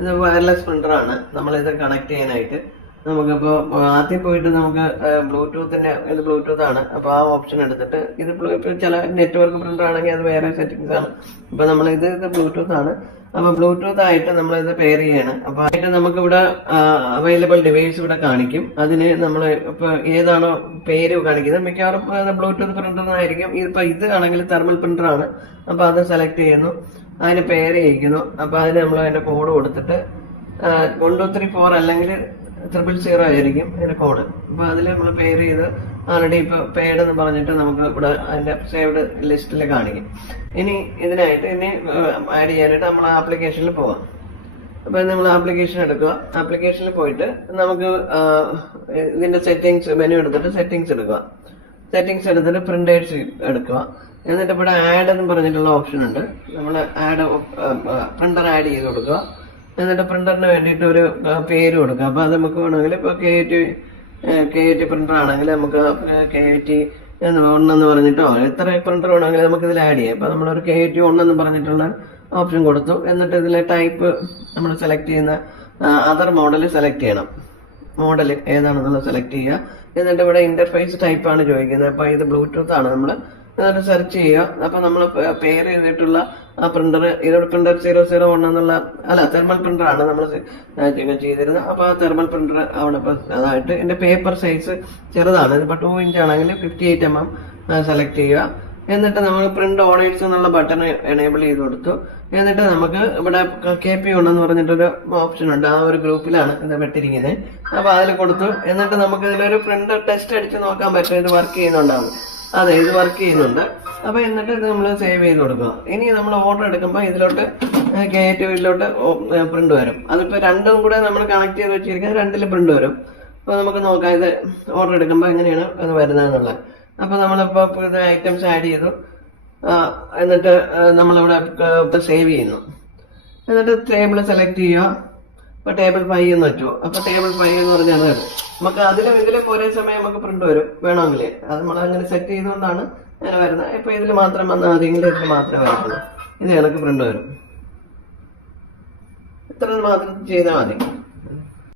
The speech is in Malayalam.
ഇത് വയർലെസ് പ്രിന്ററാണ്. നമ്മളിത് കണക്ട് ചെയ്യാനായിട്ട് നമുക്കിപ്പോൾ ആദ്യം പോയിട്ട് നമുക്ക് ബ്ലൂടൂത്തിന്റെ ഇത് ബ്ലൂടൂത്ത് ആണ്. അപ്പോൾ ആ ഓപ്ഷൻ എടുത്തിട്ട് ഇത് ചില നെറ്റ്വർക്ക് പ്രിന്റർ ആണെങ്കിൽ അത് വേറെ സെറ്റിംഗ്സ് ആണ്. അപ്പൊ നമ്മൾ ഇത് ബ്ലൂടൂത്ത് ആണ്. അപ്പൊ ബ്ലൂടൂത്ത് ആയിട്ട് നമ്മളിത് പെയർ ചെയ്യാണ്. അപ്പൊ ആയിട്ട് നമുക്കിവിടെ അവൈലബിൾ ഡിവൈസ് ഇവിടെ കാണിക്കും. അതിന് നമ്മൾ ഇപ്പൊ ഏതാണോ പേര് കാണിക്കുന്നത് മിക്കവാറും ബ്ലൂടൂത്ത് പ്രിന്റർ ആയിരിക്കും. ഇപ്പൊ ഇത് ആണെങ്കിൽ തെർമൽ പ്രിന്റർ ആണ്. അപ്പൊ അത് സെലക്ട് ചെയ്യുന്നു, അതിന് പേര് ചെയ്യിക്കുന്നു. അപ്പൊ അതിന് നമ്മൾ അതിന്റെ കോഡ് കൊടുത്തിട്ട് 1234 അല്ലെങ്കിൽ 000 ആയിരിക്കും അതിന്റെ കോഡ്. അപ്പൊ അതിൽ നമ്മൾ പെയർ ചെയ്ത് ആൾറെഡി ഇപ്പൊ പെയ്ഡ് എന്ന് പറഞ്ഞിട്ട് നമുക്ക് ഇവിടെ അതിന്റെ സേവ്ഡ് ലിസ്റ്റിൽ കാണിക്കും. ഇനി ഇതിനായിട്ട് ആഡ് ചെയ്യാനായിട്ട് നമ്മൾ ആപ്ലിക്കേഷനിൽ പോവാം. അപ്പൊ നമ്മൾ ആപ്ലിക്കേഷൻ എടുക്കുക. ആപ്ലിക്കേഷനിൽ പോയിട്ട് നമുക്ക് ഇതിന്റെ സെറ്റിംഗ്സ് മെനു എടുത്തിട്ട് സെറ്റിംഗ്സ് എടുക്കുക. സെറ്റിംഗ്സ് എടുത്തിട്ട് പ്രിന്റേഴ്സ് എടുക്കുക. എന്നിട്ട് ഇവിടെ ആഡ് എന്ന് പറഞ്ഞിട്ടുള്ള ഓപ്ഷൻ ഉണ്ട്. നമ്മൾ പ്രിന്റർ ആഡ് ചെയ്ത് കൊടുക്കുക. എന്നിട്ട് പ്രിന്ററിന് വേണ്ടിയിട്ട് ഒരു പേര് കൊടുക്കുക. അപ്പൊ അത് നമുക്ക് വേണമെങ്കിൽ ഇപ്പൊ KAT പ്രിന്റർ ആണെങ്കിൽ നമുക്ക് KAT 1 എന്ന് പറഞ്ഞിട്ടോ എത്ര പ്രിന്റർ വേണമെങ്കിൽ നമുക്ക് ഇതിൽ ആഡ് ചെയ്യാം. അപ്പൊ നമ്മളൊരു KAT 1 എന്ന് പറഞ്ഞിട്ടുള്ള ഓപ്ഷൻ കൊടുത്തു. എന്നിട്ട് ഇതിലെ ടൈപ്പ് നമ്മൾ സെലക്ട് ചെയ്യുന്ന അതർ മോഡൽ സെലക്ട് ചെയ്യണം. മോഡൽ ഏതാണെന്നുള്ളത് സെലക്ട് ചെയ്യുക. എന്നിട്ട് ഇവിടെ ഇന്റർഫേസ് ടൈപ്പ് ആണ് ചോദിക്കുന്നത്. അപ്പൊ ഇത് ബ്ലൂടൂത്ത് ആണ്. നമ്മൾ എന്നിട്ട് സെർച്ച് ചെയ്യുക. അപ്പൊ നമ്മൾ പെയർ ചെയ്തിട്ടുള്ള ആ പ്രിന്റർ ഇതോടെ പ്രിന്റർ 001 എന്നുള്ള തെർമൽ പ്രിന്റർ ആണ് നമ്മൾ ചെയ്തിരുന്നത്. അപ്പൊ ആ തെർമൽ പ്രിന്റർ അവിടെ അതായിട്ട് ഇതിന്റെ പേപ്പർ സൈസ് ചെറുതാണ്. ഇപ്പൊ 2 ഇഞ്ച് ആണെങ്കിൽ 58 mm സെലക്ട് ചെയ്യുക. എന്നിട്ട് നമ്മൾ പ്രിന്റ് ഓണേഴ്സ് എന്നുള്ള ബട്ടൺ എനേബിൾ ചെയ്ത് കൊടുത്തു. എന്നിട്ട് നമുക്ക് ഇവിടെ KP1 എന്ന് പറഞ്ഞിട്ടൊരു ഓപ്ഷൻ ഉണ്ട്. ആ ഒരു ഗ്രൂപ്പിലാണ് ഇത് വെട്ടിരിക്കുന്നത്. അപ്പൊ അതിൽ കൊടുത്തു. എന്നിട്ട് നമുക്ക് ഇതിലൊരു പ്രിന്റർ ടെസ്റ്റ് അടിച്ച് നോക്കാൻ പറ്റും ഇത് വർക്ക് ചെയ്യുന്നുണ്ടാവും. അതെ, ഇത് വർക്ക് ചെയ്യുന്നുണ്ട്. അപ്പൊ എന്നിട്ട് ഇത് നമ്മൾ സേവ് ചെയ്ത് കൊടുക്കുക. ഇനി നമ്മൾ ഓർഡർ എടുക്കുമ്പോൾ ഇതിലോട്ട് KAT-യിലോട്ട് പ്രിന്റ് വരും. അതിപ്പോ രണ്ടും കൂടെ നമ്മൾ കണക്ട് ചെയ്ത് വെച്ചിരിക്കുന്നത് രണ്ടിലും പ്രിന്റ് വരും. അപ്പൊ നമുക്ക് നോക്കാം ഇത് ഓർഡർ എടുക്കുമ്പോൾ എങ്ങനെയാണ് അത് വരുന്നതെന്നുള്ളത്. അപ്പൊ നമ്മളിപ്പോ ഇത് ഐറ്റംസ് ആഡ് ചെയ്തു. എന്നിട്ട് നമ്മളിവിടെ സേവ് ചെയ്യുന്നു. എന്നിട്ട് ടേബിൾ സെലക്ട് ചെയ്യുക. ഇപ്പൊ ടേബിൾ 5 എന്ന് വെച്ചു. അപ്പൊ ടേബിൾ 5 എന്ന് പറഞ്ഞാൽ നമുക്ക് ഇതിലും ഒരേ സമയം നമുക്ക് പ്രിന്റ് വരും വേണമെങ്കിൽ. അത് നമ്മൾ അങ്ങനെ സെറ്റ് ചെയ്തുകൊണ്ടാണ് അങ്ങനെ വരുന്നത്. ഇപ്പൊ ഇതിൽ മാത്രം വന്നാൽ മതി, ഇതിൽ മാത്രമേ വരത്തുള്ളൂ. ഇത് കണക്ക് പ്രിന്റ് വരും. ഇത്ര മാത്രം ചെയ്താൽ മതി.